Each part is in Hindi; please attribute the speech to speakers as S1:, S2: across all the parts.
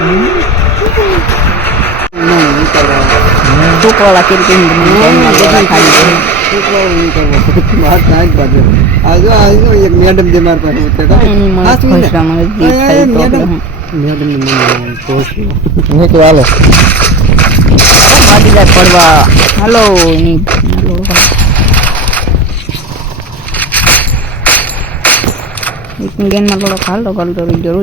S1: नहीं करवा
S2: टोक वाला किरकिन खाली
S1: नहीं करवा बात नाक बात आजो एक मैडम दे मार पर होते था हाथ में मैडम ने पोस्ट नहीं तो वाले
S2: माटी जा पड़वा हेलो नी हेलो इतने गेन में लोग खाल तो जरूर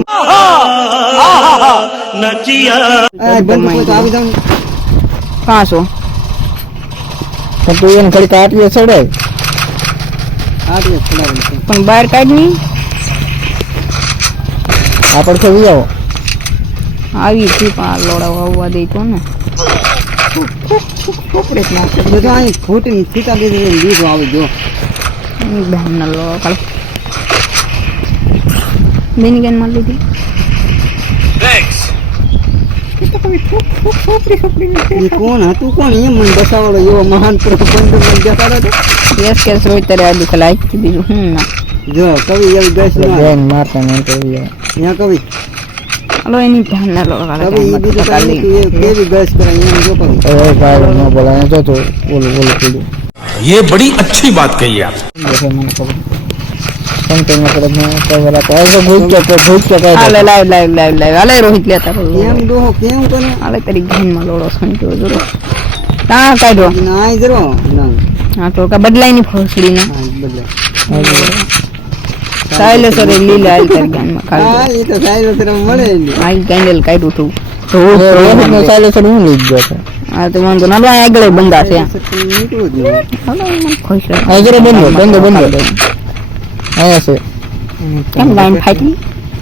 S1: नचिया बंद को आवेदन
S2: कहाँ सो
S1: तो तू ये खड़ी काट लिया सड़े
S2: पण बाहर काढनी
S1: आपण को भी आओ
S2: આવી થી પા લોડા વાવવા દે તો ને
S1: કોપડે નાખે જો તો અહીં ખોટી સીતા દે લીધો આવે જો
S2: બહેન ના લો કાલ બેની ગન માર લીધી
S3: थैंक्स
S1: ये कौन है तू कौन ये मन बसावड़ो यो महान प्रबंध मन देखाड़ो तो
S2: यस के सोई तेरे आ दिखलाई की बीजू ना
S1: जो कभी ये गैस ना
S2: બેન મારતા નહીં તો
S1: यहाँ कभी
S2: હલો એની બહેન ના લો
S1: कभी ये भी तो ये केवी गैस करे ये जो कभी
S2: ए भाई मैं बोला है जो तो बोलो
S3: ये बड़ी अच्छी बात कही आप
S2: जैसे मैंने कहा संते में कर मैं तो वाला तो ऐसे भूख के कह अरे लाइव अरे रोहित लेता
S1: केम दो केम करे
S2: अरे तेरी बहन में लोड़ो सुन के जरूर कहां काढो
S1: ना जरो ना
S2: हां तो का बदलाई नहीं फसड़ी ना
S1: बदला
S2: साइलेसर लीला आइल कर ज्ञान में खा
S1: हां ये तो साइलेसर મળે
S2: आई कैंडल काढू तो रोहित ने साइलेसर હું લઈ ગયો છે આ તો વાંધો ના ભાઈ આગળ બંદા છે હલો મને ખુશ છે આગળ બંદો आया से કેમ લાઈન ફાટી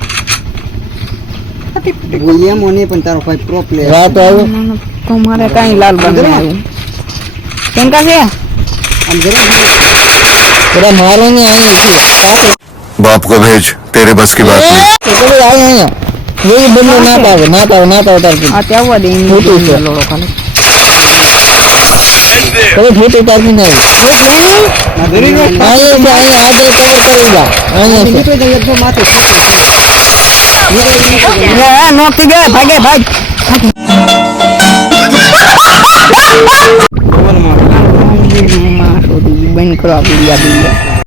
S1: બોલિયા મોને પણ તારો ભાઈ પ્રો પ્લેયર
S2: રાત આવ્યો તમારે કાઈ લાલ બંધ આવ્યું કેમ કા છે
S1: આમ જરા
S2: तेरा मारेंगे आए
S4: बाप को भेज तेरे बस की बात नहीं
S2: तो कभी आए हैं ये बंदे ना पावे उतर के आते हुआ दे फोटो से लोड़ो खाली कभी फोटो उतार के नहीं आए से आए आज एक कवर कर लिया आए से
S1: तो जब तो माथे
S2: ये नोक गए भागे भाग मार दो बन करो बिया